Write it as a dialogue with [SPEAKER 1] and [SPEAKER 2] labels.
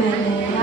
[SPEAKER 1] मैंने